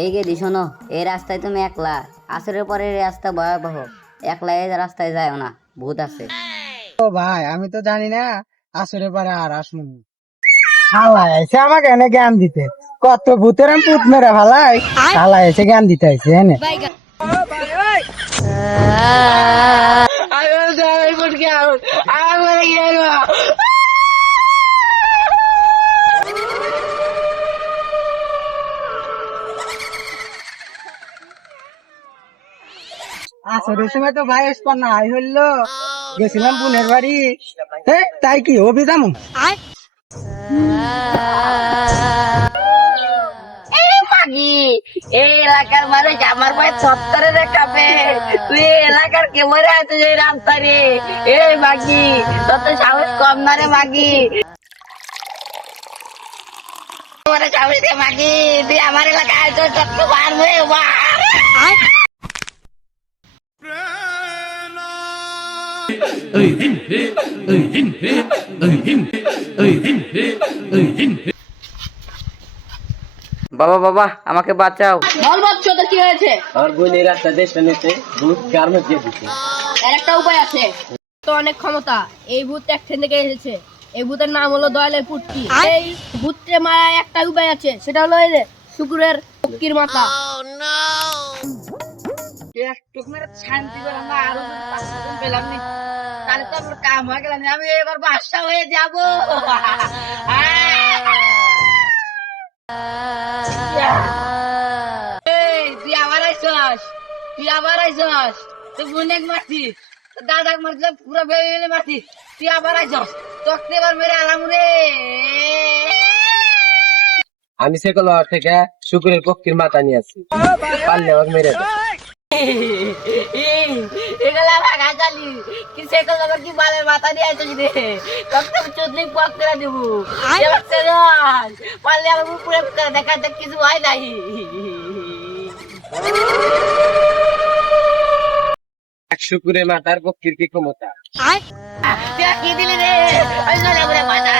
এই গেদি শোনো, এই রাস্তায় তুমি একলা, আসরের পরে এই রাস্তা ভয়াবহ, একলা এই রাস্তায় যাও না, ভূত আছে। ও ভাই, আমি তো জানি না আসরে পরে আর আসুন। হালা এসে আমাকে এনে জ্ঞান দিতে, কত ভূতের আমি পুত মেরে ভালাই, হালা এসে জ্ঞান দিতে আইছে এনে। আসরের সময় তো ভাই এসপার না আই হইলো, গেছিলাম বোনের বাড়ি। তাই কি হবি যামু? এই এলাকার মানুষ আমার ভাই সত্তরে দেখাবে, তুই এলাকার কে মরে আছে যে রাস্তারে? এই মাগি, তোর তো সাহস কম না রে মাগি। সাহস রে মাগি, তুই আমার এলাকায় তো চক্র মারবে। বাবা বাবা, আমাকে বাঁচাও। বল বাচ্চা, তো কি হয়েছে? আর বোন এই রাস্তা দেশ নিতে ভূত গার্মেন্ট দিয়ে দিচ্ছে। এর একটা উপায় আছে, তো অনেক ক্ষমতা। এই ভূত একখান থেকে এসেছে, এই ভূতের নাম হলো দয়ালের পুটকি। এই ভূতকে মারার একটা উপায় আছে, সেটা হলো এই যে শুকুরের পক্ষীর মাথা। একটু মেরে শান্তি পেলাম না, আরো যদি 5 পেলাম নি, তাহলে তো আমার কাম হয়ে গেল। আমি এবার বাদশা হয়ে যাব। এই তুই আবার আইসস, তুই আবার আইসস, তুই বোনেক মারছিস, দাদাক মারছিস, পুরো ফ্যামিলি মারছিস, তুই আবার আইসস, তোকে এবার মেরে আলাম রে। আমি সেকল থেকে শুকুরের পক্ষীর মাথা নিয়ে আসি, পারলে আমার মেরে দাও। এগুলা ভাগাচালি কি সেকল আবার কি বালের মাথা দিয়ে আইসস রে, তোকে চুদলি পক করে দেব। এবার চল, পারলে আমার উপরে করে দেখা যাক কিছু হয় নাই। শুকুরের মাথার পক্ষীর কি ক্ষমতা? কি দিলি রে? ওই নলে করে মাথা